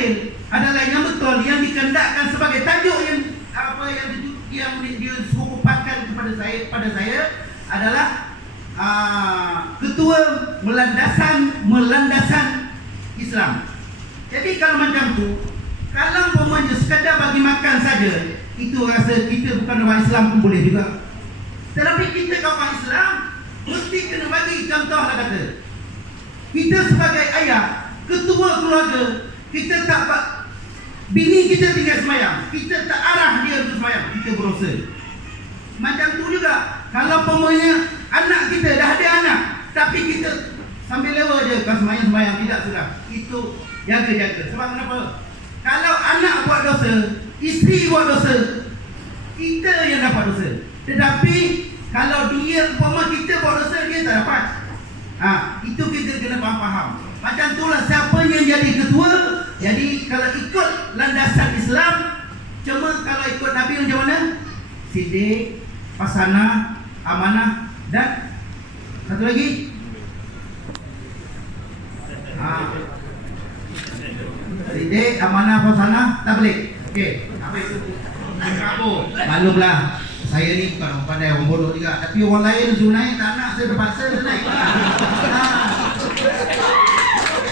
adil adalah yang betul, yang dikehendakkan sebagai tajuk yang disuruhkan kepada saya adalah ketua melandasan Islam. Jadi kalau macam tu, kalau umpamanya sekadar bagi makan saja, itu rasa kita bukan orang Islam pun boleh juga. Tetapi kita kawan Islam mesti kena bagi contoh lah kata. Kita sebagai ayah, ketua keluarga, kita tak bini kita tinggal semayang, kita tak arah dia untuk semayang, kita berdosa. Macam tu juga kalau umpamanya anak kita dah ada anak, tapi kita sambil lewa je kau semayang tidak sudah. Itu jaga-jaga. Sebab kenapa? Kalau anak buat dosa, isteri buat dosa, kita yang dapat dosa. Tetapi kalau dia umpama kita buat dosa, dia tak dapat. Itu kita kena faham. Macam itulah siapa yang jadi ketua. Jadi kalau ikut landasan Islam, cuma kalau ikut Nabi macam mana? Siddiq, Hasanah, amanah, dan satu lagi Siddiq, amanah, Hasanah, tabligh. Okey, apa itu? Maklumlah, saya ni bukan orang pandai, orang bodoh juga. Tapi orang lain suruh naik, tak nak, saya terpaksa saya naik.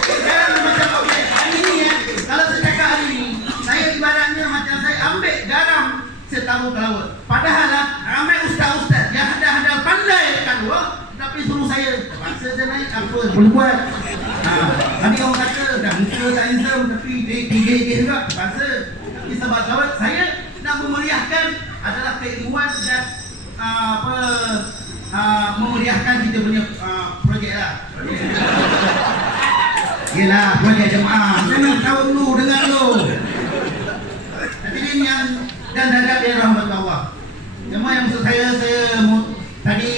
Kan macam okey, hari ni kalau saya cakap hari ni, saya ibaratnya macam saya ambil garam, saya taruh ke laut. Padahal ramai ustaz-ustaz yang handal-handal pandai dekat luar, tapi suruh saya terpaksa saya naik, apa boleh buat. Tadi orang kata dah muka tak handsome, tapi dia gigit juga, terpaksa. Tapi sebab laut, saya nak memeriahkan adalah keilmuan dan memeriahkan kita punya projek lah. Yelah, projek jemaah. Jangan tahu dulu, dengar dulu. Jadi yang dan darab yang rahmat Allah. Cuma yang maksud saya tadi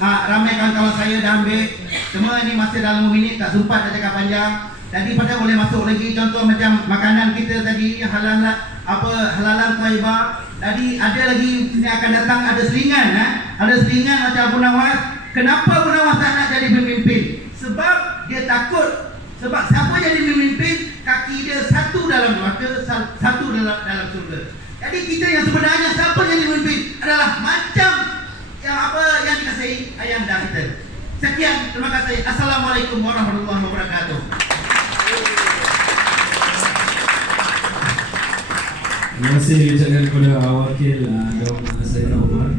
ramai kawan-kawan saya dah ambil. Cuma ini masih dalam 5 minit, tak sempat nak cakap panjang. Tadi pada boleh masuk lagi contoh macam makanan kita tadi halalan thayyibah. Tadi ada lagi ini akan datang ada selingan macam Abu Nawas. Kenapa Abu Nawas tak nak jadi pemimpin? Sebab dia takut. Sebab siapa jadi pemimpin, kaki dia satu dalam neraka, satu dalam surga. Jadi kita yang sebenarnya siapa jadi pemimpin adalah macam yang dikasihi ayahanda kita. Sekian, terima kasih. Assalamualaikum warahmatullahi wabarakatuh. Terima kasih ucapkan kepada wakil Daun Sayyidina Umar.